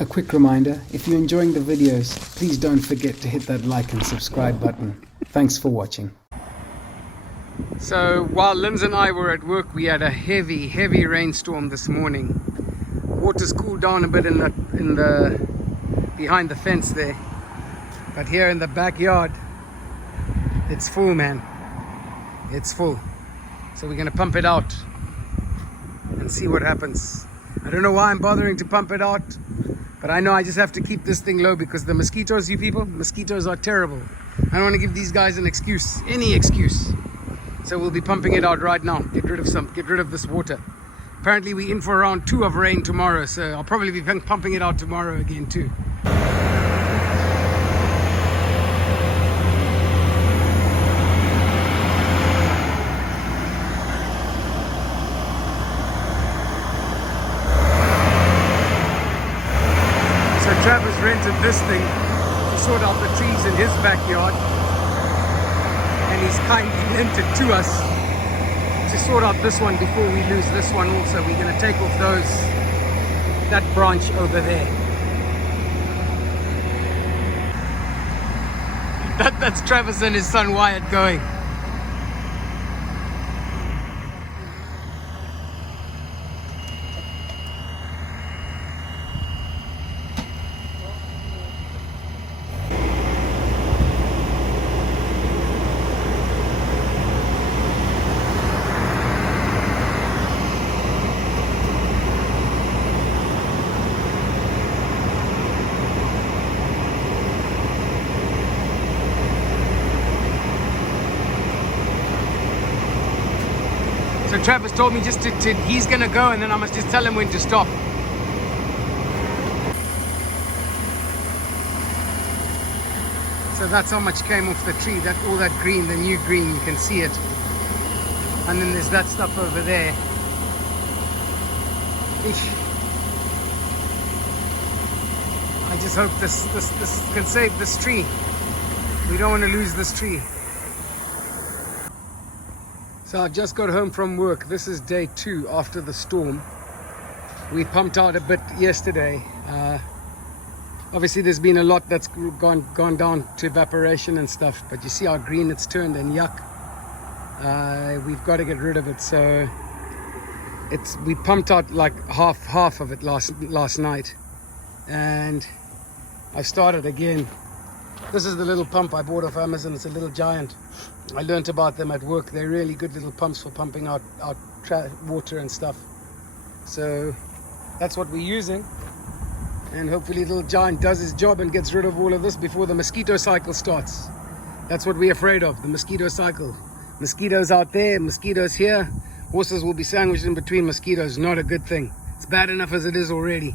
A quick reminder, if you're enjoying the videos, please don't forget to hit that like and subscribe button. Thanks for watching. So while Linz and I were at work, we had a heavy rainstorm this morning. Water's cooled down a bit behind the fence there, but here in the backyard it's full, man. It's full. So we're gonna pump it out and see what happens. I don't know why I'm bothering to pump it out, but I know I just have to keep this thing low because the mosquitoes, mosquitoes are terrible. I don't want to give these guys an excuse, any excuse. So we'll be pumping it out right now. Get rid of this water. Apparently we're in for round 2 of rain tomorrow, so I'll probably be pumping it out tomorrow again too. So Travis rented this thing to sort out the trees in his backyard, and he's kindly lent it to us to sort out this one before we lose this one also. We're going to take off that branch over there. That's Travis and his son Wyatt going. So Travis told me just he's gonna go, and then I must just tell him when to stop. So that's how much came off the tree. All that green, the new green, you can see it. And then there's that stuff over there. Eesh. I just hope this can save this tree. We don't want to lose this tree. So I've just got home from work. This is day 2 after the storm. We pumped out a bit yesterday. Obviously there's been a lot that's gone down to evaporation and stuff, but you see how green it's turned, and yuck. We've got to get rid of it. So we pumped out like half of it last night, and I started again. This is the little pump I bought off Amazon. It's a little giant. I learned about them at work. They're really good little pumps for pumping out water and stuff. So that's what we're using. And hopefully little giant does his job and gets rid of all of this before the mosquito cycle starts. That's what we're afraid of, the mosquito cycle. Mosquitoes out there, mosquitoes here. Horses will be sandwiched in between mosquitoes. Not a good thing. It's bad enough as it is already.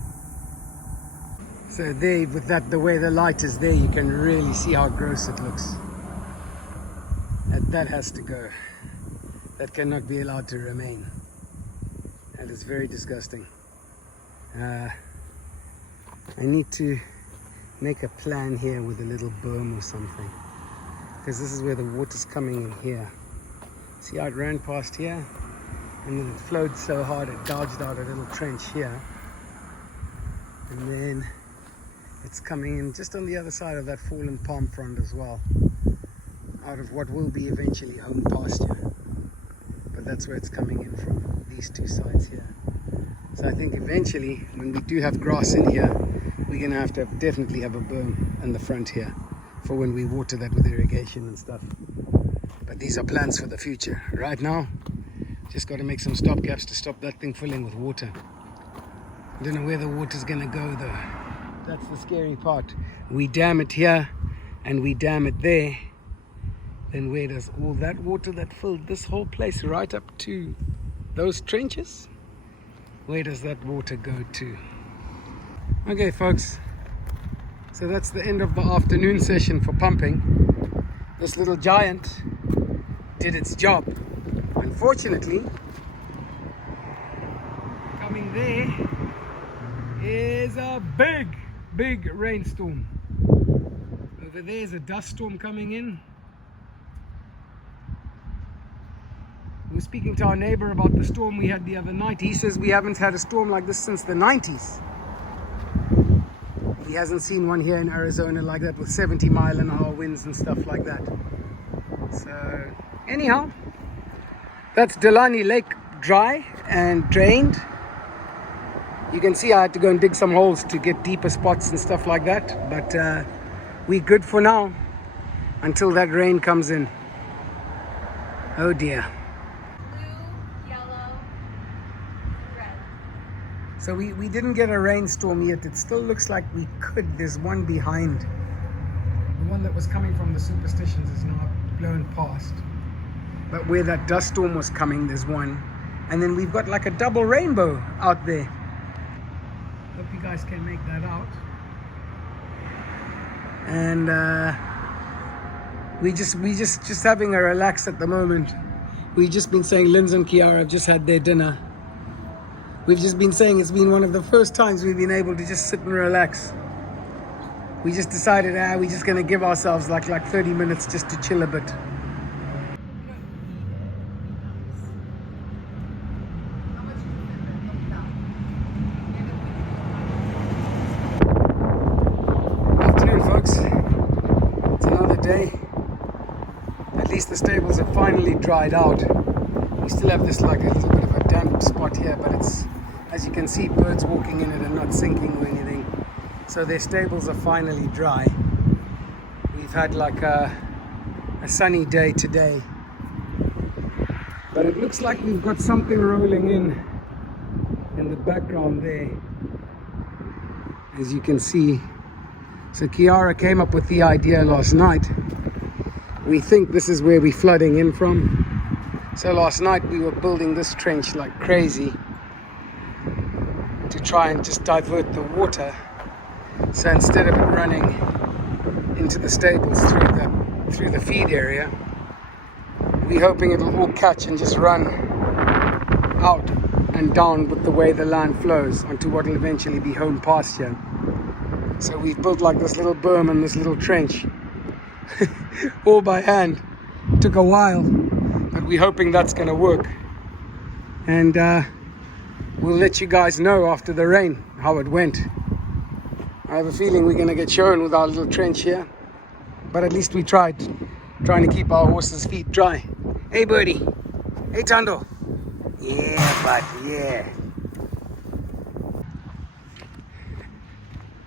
So there, with that, the way the light is there, you can really see how gross it looks. That has to go. That cannot be allowed to remain. That is very disgusting. I need to make a plan here with a little berm or something, because this is where the water's coming in here. See how it ran past here, and then it flowed so hard it gouged out a little trench here, and then it's coming in just on the other side of that fallen palm frond as well, out of what will be eventually home pasture. But that's where it's coming in from, these 2 sides here. So I think eventually, when we do have grass in here, we're going to have definitely have a berm in the front here for when we water that with irrigation and stuff. But these are plans for the future. Right now, just got to make some stop gaps to stop that thing filling with water. I don't know where the water's going to go though. That's the scary part. We dam it here and we dam it there. Then where does all that water that filled this whole place right up to those trenches, where does that water go to? Okay folks, so that's the end of the afternoon session for pumping. This little giant did its job. Unfortunately, coming there is a big rainstorm. Over there is a dust storm coming in. We were speaking to our neighbor about the storm we had the other night. He says we haven't had a storm like this since the 90s. He hasn't seen one here in Arizona like that with 70-mile-an-hour winds and stuff like that. So anyhow, that's Delani Lake dry and drained. You can see I had to go and dig some holes to get deeper spots and stuff like that. But we're good for now until that rain comes in. Oh dear. Blue, yellow, red. So we didn't get a rainstorm yet. It still looks like we could. There's one behind. The one that was coming from the superstitions is now blown past. But where that dust storm was coming, there's one. And then we've got like a double rainbow out there. Hope you guys can make that out. And we just having a relax at the moment. We've just been saying, Linz and Kiara have just had their dinner. We've just been saying it's been one of the first times we've been able to just sit and relax. We just decided, we're just going to give ourselves like 30 minutes just to chill a bit. Afternoon, folks. It's another day. At least the stables have finally dried out. We still have this like a little bit of a damp spot here, but it's, as you can see, birds walking in it and not sinking or anything. So their stables are finally dry. We've had like a sunny day today. But it looks like we've got something rolling in the background there. As you can see. So Kiara came up with the idea last night. We think this is where we're flooding in from. So last night we were building this trench like crazy to try and just divert the water. So instead of it running into the stables through the feed area, we're hoping it'll all catch and just run out and down with the way the land flows onto what will eventually be home pasture. So we've built like this little berm and this little trench all by hand. Took a while, but we're hoping that's going to work. And we'll let you guys know after the rain how it went. I have a feeling we're going to get shown with our little trench here. But at least we tried. Trying to keep our horses' feet dry. Hey, birdie. Hey, Thando. Yeah, bud. Yeah.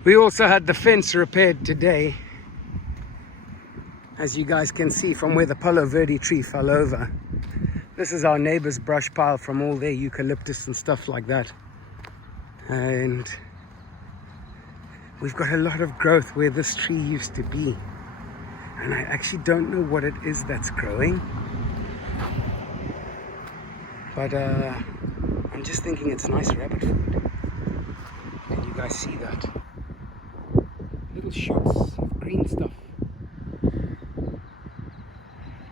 We also had the fence repaired today. As you guys can see from where the Palo Verde tree fell over. This is our neighbor's brush pile from all their eucalyptus and stuff like that. And we've got a lot of growth where this tree used to be. And I actually don't know what it is that's growing. But I'm just thinking it's nice rabbit food. Can you guys see that? Little shoots of green stuff.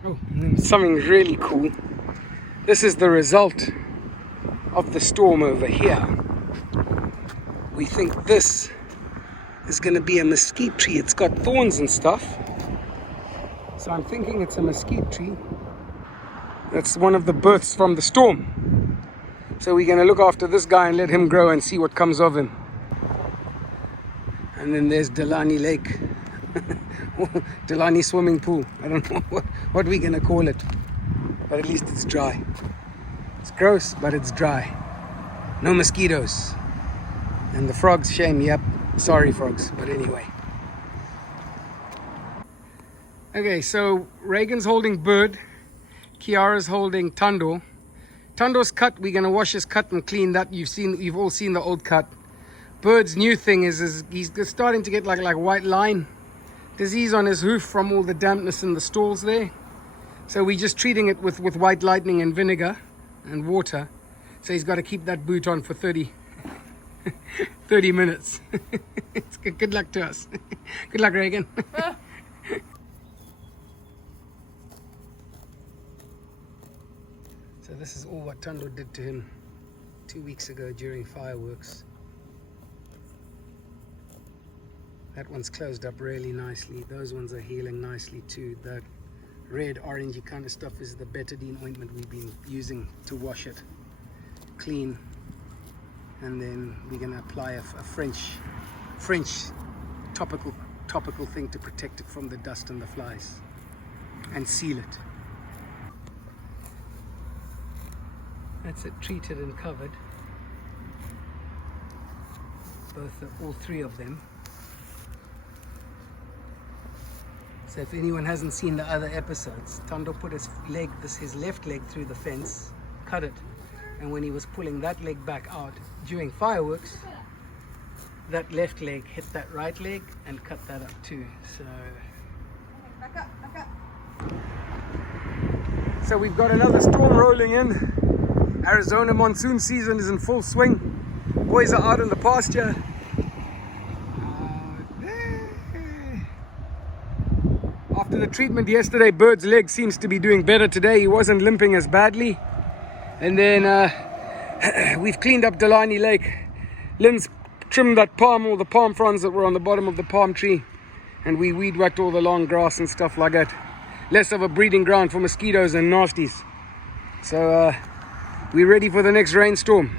Oh, and then something really cool. This is the result of the storm over here. We think this is going to be a mesquite tree. It's got thorns and stuff. So I'm thinking it's a mesquite tree. That's one of the births from the storm. So we're going to look after this guy and let him grow and see what comes of him. And then there's Delani Lake. Delani swimming pool. I don't know what we're going to call it. But at least it's dry. It's gross, but it's dry. No mosquitoes. And the frogs, shame, yep. Sorry, frogs, but anyway. Okay, so Reagan's holding Bird. Kiara's holding Thando. Thando's cut, we're going to wash his cut and clean that. You've all seen the old cut. Bird's new thing is he's starting to get like white line disease on his hoof from all the dampness in the stalls there. So we're just treating it with white lightning and vinegar and water. So he's got to keep that boot on for 30 minutes. It's good luck to us. Good luck, Reagan. So this is all what Thando did to him 2 weeks ago during fireworks. That one's closed up really nicely. Those ones are healing nicely too. That red orangey kind of stuff is the betadine ointment we've been using to wash it clean. And then we're going to apply a French topical thing to protect it from the dust and the flies and seal it. That's it, treated and covered. All three of them. So if anyone hasn't seen the other episodes, Thando put his left leg through the fence, cut it, and when he was pulling that leg back out during fireworks, that left leg hit that right leg and cut that up too. Back up. So we've got another storm rolling in. Arizona monsoon season is in full swing. Boys are out in the pasture. After the treatment yesterday, Bird's leg seems to be doing better today. He wasn't limping as badly. And then we've cleaned up Delani Lake. Lynn's trimmed that palm, all the palm fronds that were on the bottom of the palm tree. And we weed whacked all the long grass and stuff like that. Less of a breeding ground for mosquitoes and nasties. So we're ready for the next rainstorm.